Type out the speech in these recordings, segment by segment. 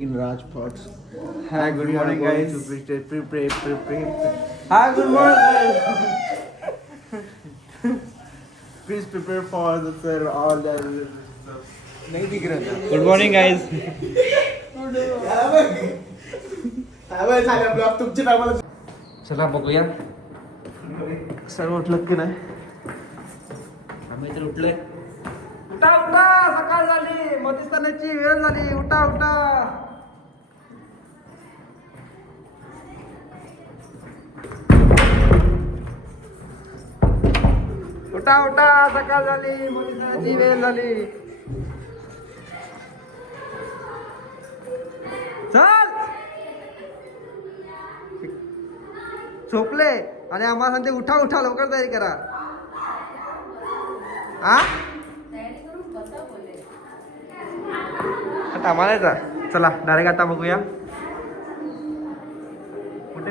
In Raj Pots. Hi, good morning, guys. Prepare. Hi, good morning. Please prepare for the sir all the. नहीं दिख रहा था. Good morning, guys. चला बघूया. सर्व उठलं की नाही? आम्ही तर उठलोय. उठा उठा, सकाळ झाली, मध्यस्थानाची वेळ झाली. उठा उठा. उठा उठा, सकाळ झाली, मध्यस्थानाची वेळ झाली. चल झोपले आणि आम्हाला सांगते उठा उठा, लवकर तयारी करा. आता आम्हाला जा. चला डायरेक्ट आता बघूया कुठे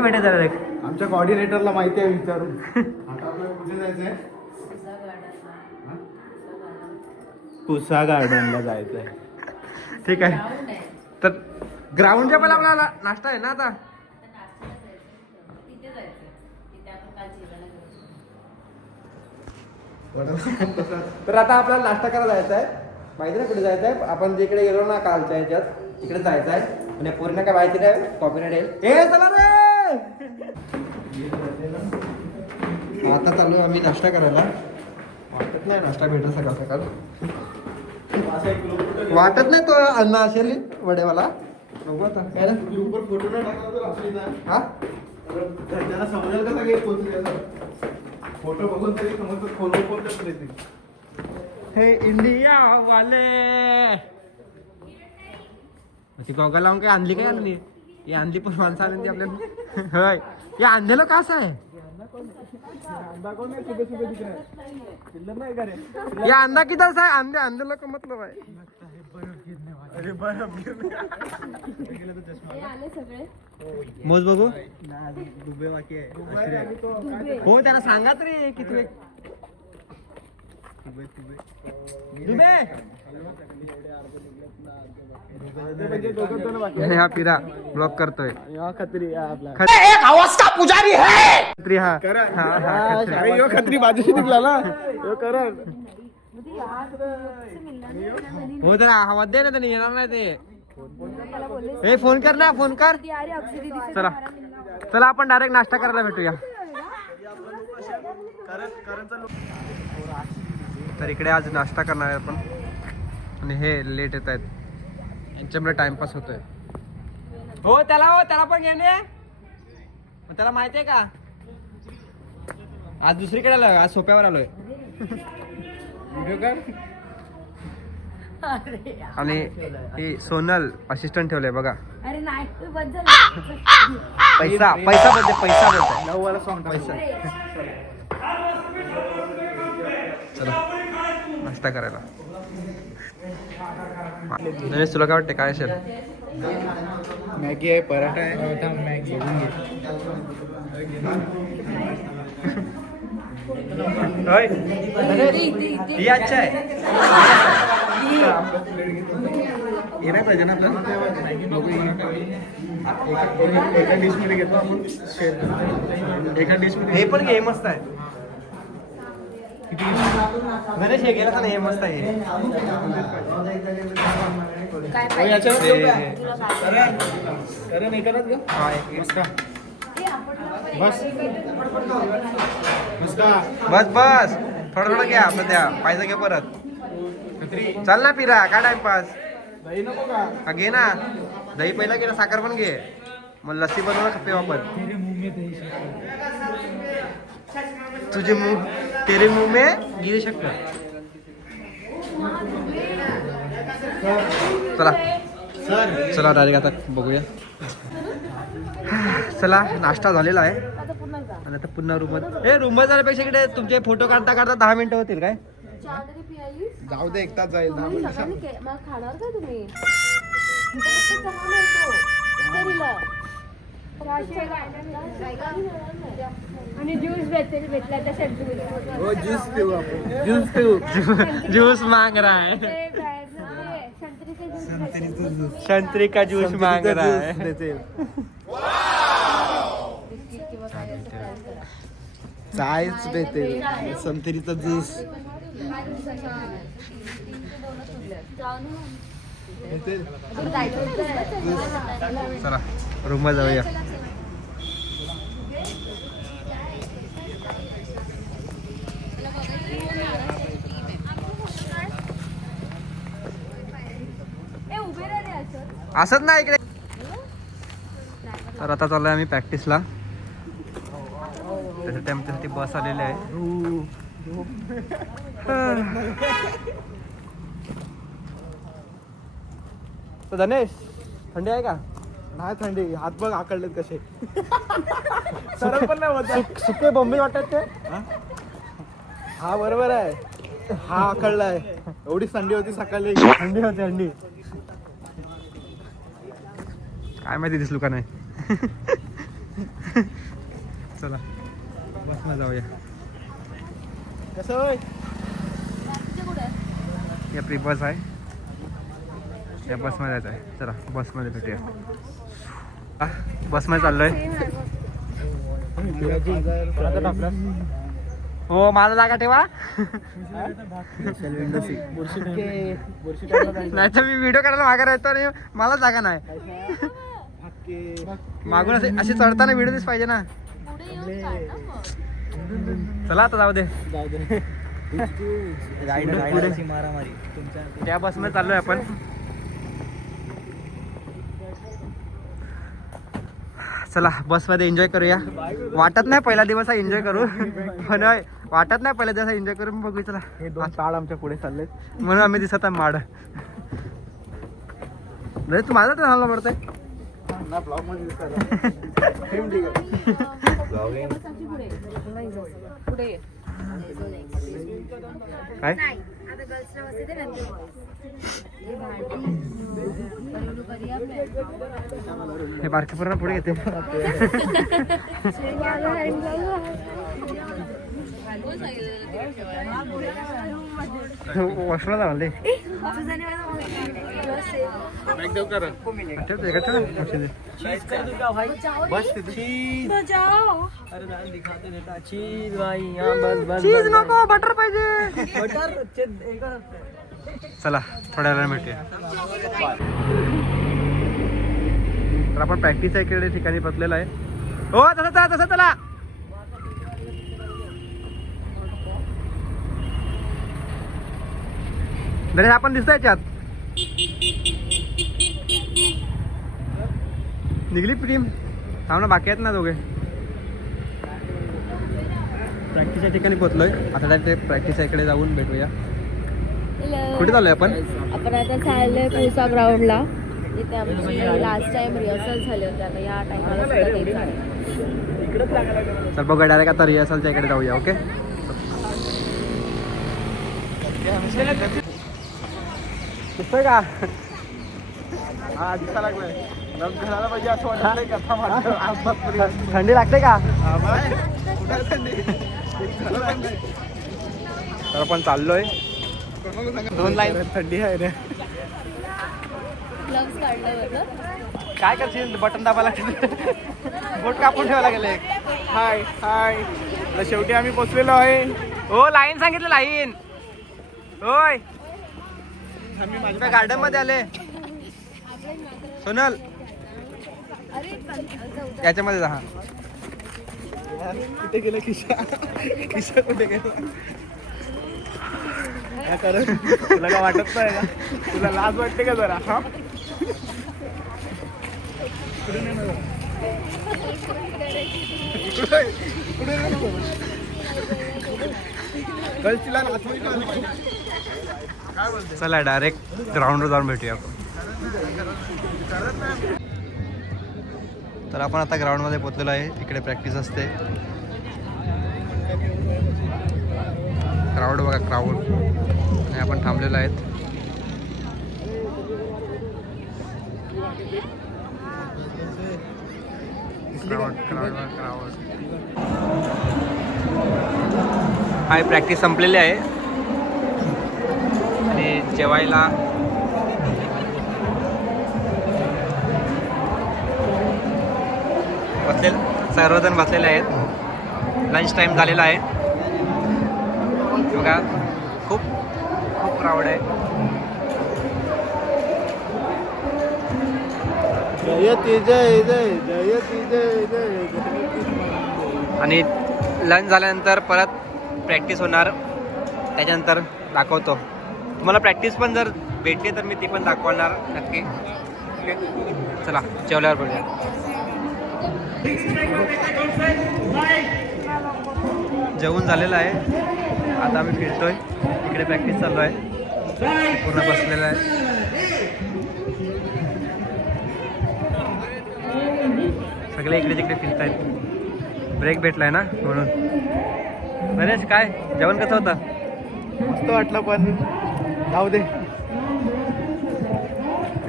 भेटे डायरेक्ट. आमच्या कोऑर्डिनेटरला माहिती आहे विचारून. आता आपल्याला कुठे जायचंय? कुसा गार्डनला जायचंय. ठीक आहे. तर ग्राउंडच्या पहिला आपल्याला नाश्ता आहे ना आता. तर आता आपल्याला नाश्ता करायला जायचा आहे. माहिती नाही कुठे जायचं आहे. आपण जिकडे गेलो ना कालच्या ह्याच्यात तिकडे जायचं आहे. आणि पूर्ण काय माहिती नाही, कॉपीराइट येईल. ए चला रे. आता चालू आम्ही नाश्ता करायला. वाटत नाही नाश्ता भेटेल सकाळ सकाळ. वाटत नाही तो अन्न असेल वडेवाला. बघू आता काय फोटो नाही टाकला तर हा त्यांना समजेल का सगळे पोहोचले. फोटो बघून तरी समजतं खोलून कोणत्या येते. हे इंडिया वाले ती गॉगल लावून काय आणली ही आणली पण माणसं आणली ती आपल्याला. होय या अंधेला कसं आहे. या अंधा किधर से है? अंधे लोग का मतलब है. अरे मोज बघू. दुबे बाकी आहे. हो त्याला सांगा तरी किती हा पिरा ब्लॉक करतोय. एक आवाज का पुजारी है. खत्री हा खत्री बाजूशी निघला ना. हो तर आवाज दे ना, त्यांनी येणार नाही ते. हे फोन कर ना, फोन कर. चला चला आपण डायरेक्ट नाश्ता करायला भेटूया. तर इकडे आज नाश्ता करणार आहे आपण. आणि हे लेट येत आहेत, यांच्यामुळे टाइमपास होतोय. हो त्याला पण घेणे. त्याला माहितीये का आज दुसरीकडे आलोय, आज सोप्यावर आलोय. आणि ही सोनल असिस्टंट ठेवलंय बघा. अरे नाही पैसा बोलते पैसा. चला नाश्ता करायला. गणेश तुला काय वाटते काय असेल? मॅगी आहे, पराठा आहे. मॅगी ही अच्छा आहे. हे नाही पाहिजे ना आपल्याला. एका डिश मध्ये घेतो आपण. एका डिश मध्ये हे पण घे, मस्त आहे. गणेश हे गेला ना, हे मस्त आहे. कारण एकाच ग. बस थोडं घ्या. आपलं द्या पाहिजे घे परत. चल ना पिरा, काय टाइमपास. दही नको का? हा घे ना. दही पहिला घे ना, साखर पण घे. मग लस्सी बनवू खपे वापर. तुझे मुंह तेरे मुंह में गिर शकतो. चला डायरेक्ट आता बघूया. चला नाश्ता झालेला आहे आणि आता पुन्हा रूममध्ये जाण्यापेक्षा इकडे तुमचे फोटो काढता 10 मिनिटं होतील काय. जाऊ दे, एक तास जाईल. खाणार का तुम्ही? आणि ज्यूस भेटला तसं ज्यूस ज्यूस मांग रहा है. संत्रीचे संतरी का ज्यूस मांग रहा है. बिस्किट किंवा काय असं तयार करा. चायच देते संत्रीचा ज्यूस चला रूमवर जाऊया. असंच ना इकडे. तर आता चाललोय आम्ही प्रॅक्टिसला. त्यासाठी आमच्यासाठी बस आलेली आहे. तर धनेश थंडी आहे का? नाही थंडी हात बघ आकडलेत कसे सरळ पण नाही होत सुके बॉम्बे वाटत ते. हा बरोबर आहे हा आकडलाय एवढी थंडी होती सकाळी थंडी होते थंडी. काय माहिती दिसलो का नाही. चला बसला जाऊया. कसं होय ही आपली बस आहे. या बसमध्ये जायचं आहे. चला बसमध्ये भेटूया. बसमध्ये चाललोय. हो माझा जागा ठेवा. नाही तर मी व्हिडिओ करायला मागे राहतो आणि मला जागा नाही. मागून असे चढताना व्हिडिओ दिस पाहिजे ना. चला आता जाऊ दे. त्या बसमध्ये चाललोय आपण. चला बसमध्ये एन्जॉय करूया. वाटत नाही पहिला दिवस एन्जॉय करू पण वाटत नाही पहिला दिवस एन्जॉय करून बघू. चला हे दोन ताळ आमच्या पुढे चाललेत म्हणून आम्ही दिसत आहे माड. नाही तू माझा तर पडतंय ना ब्लॉग मध्ये दिसतात film ठीक आहे. पुढे ये. काय आता गर्ल्सला बसते नंतर हे बारकेपर्यंत पुढे येते. वॉशला जावले चीज नको बटर पाहिजे. चला थोड्या वेळाने भेटूया. तर आपण प्रॅक्टिस इकडे ठिकाणी बसलेलं आहे. हो तसं चला तसं चला. दरे आपण दिसतोय याच्यात. निघली टीम. थांब ना बाकी आहेत ना दोघे. प्रॅक्टिसच्या ठिकाणी पोहोचलोय. आता ते प्रॅक्टिस इकडे जाऊन भेटूया. कुठे चाललोय आपण? आपण आता चाललोय पुसा ग्राउंडला. इथे आमची लास्ट टाइम रिहर्सल झाले होते. आता या टाइमला तर बघा डायरेक्ट आता रिहर्सलच्या इकडे जाऊया. ओके दिसतोय का? हा दिसा लागलाय घराला पाहिजे असं वाटत कथा मारतो. थंडी लागते का? तर आपण चाललोय. 2 लाईन थंडी आहे रे. ग्लव्स काढलं होतं. काय करशील? बटन दाबायला बोट कापून ठेवायला गेले. हाय हाय तर शेवटी आम्ही पोचलेलो आहे. हो लाईन सांगितलं लाईन. होय आम्ही गार्डन मध्ये आले. सोनल याच्यामध्ये जा. कुठे गेलं खिशा खिशा कुठे गेला? कारण तुला काय वाटत नाही का? तुला लाज वाटते का जरा? हा चला डायरेक्ट ग्राउंडवर जाऊन भेटूया आपण. तर आपण आता ग्राउंडमध्ये पोहोचलेलो आहे. इकडे प्रॅक्टिस असते. क्राऊड बघा क्राऊड. आणि आपण थांबलेलो आहेत. Crowd crowd crowd. हा प्रॅक्टिस संपलेली आहे आणि जेवायला सर्वजण बसलेले आहेत. लंच टाइम झालेला आहे बघा. खूप खूप क्राऊड आहे. आणि लंच झाल्यानंतर परत प्रॅक्टिस होणार. त्याच्यानंतर दाखवतो तुम्हाला. प्रॅक्टिस पण जर भेटली तर मी ती पण दाखवणार नक्की. चला जेवल्यावर बघूया. जेवून झालेलं आहे. आता आम्ही फिरतोय. इकडे प्रॅक्टिस चालू आहे. पूर्ण बसलेलं आहे. सगळे इकडे तिकडे फिरतायत. ब्रेक भेटलाय ना म्हणून. नरेश काय जेवण कसं होतं? मस्त वाटलं पण जाऊ दे.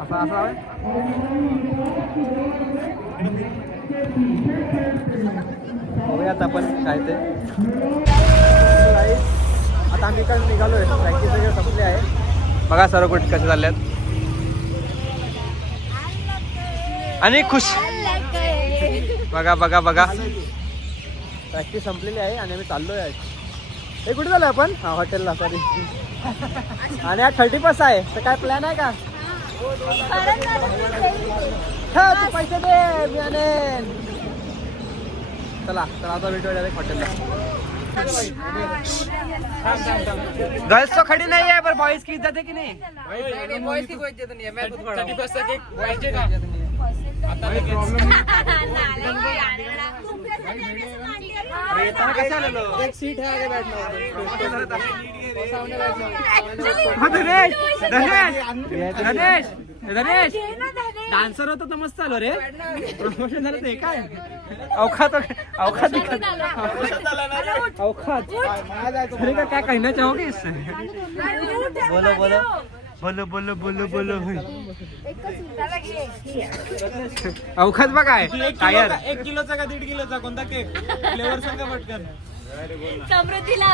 असं असं आहे. बघूयात आपण काय ते. आता आम्ही काय निघालोय. प्रॅक्टिस वगैरे संपली आहे. बघा सर्व कुठे कसे चालल्यात. आणि खुश बघा बघा बघा. प्रॅक्टिस संपलेली आहे आणि आम्ही चाललोय आहे. हे कुठे झालं आपण? हा हॉटेलला. सॉरी. आणि आज 30 आहे तर काय प्लॅन आहे का? हा तू पैसे दे मी आणेन. चला तर आता भेटूया डायरेक्ट हॉटेलला. गर्ल्स तो खड़ी नहीं है पर बॉयज की इज्जत है कि नहीं? बॉयज की कोई इज्जत नहीं है. मैं खुद खड़ा हूं. 31 के बॉयज का आता प्रॉब्लम कैसे ले लो. एक सीट है आगे बैठना. धनेश धनेश धनेश धनेश डान्सर होता तर मस्त आलो रे. प्रमोशन झालं ते काय अवखात अवखात अवखात. अरे का क्या कहना चाहोगे इससे? बोलो बोलो बोलो बोलो बोलो बोलो. अवखात बघा आहे टायर. 1 किलोचा का 1.5 किलोचा कोणता केक फ्लेवर सांगा पटकन. समृद्धीला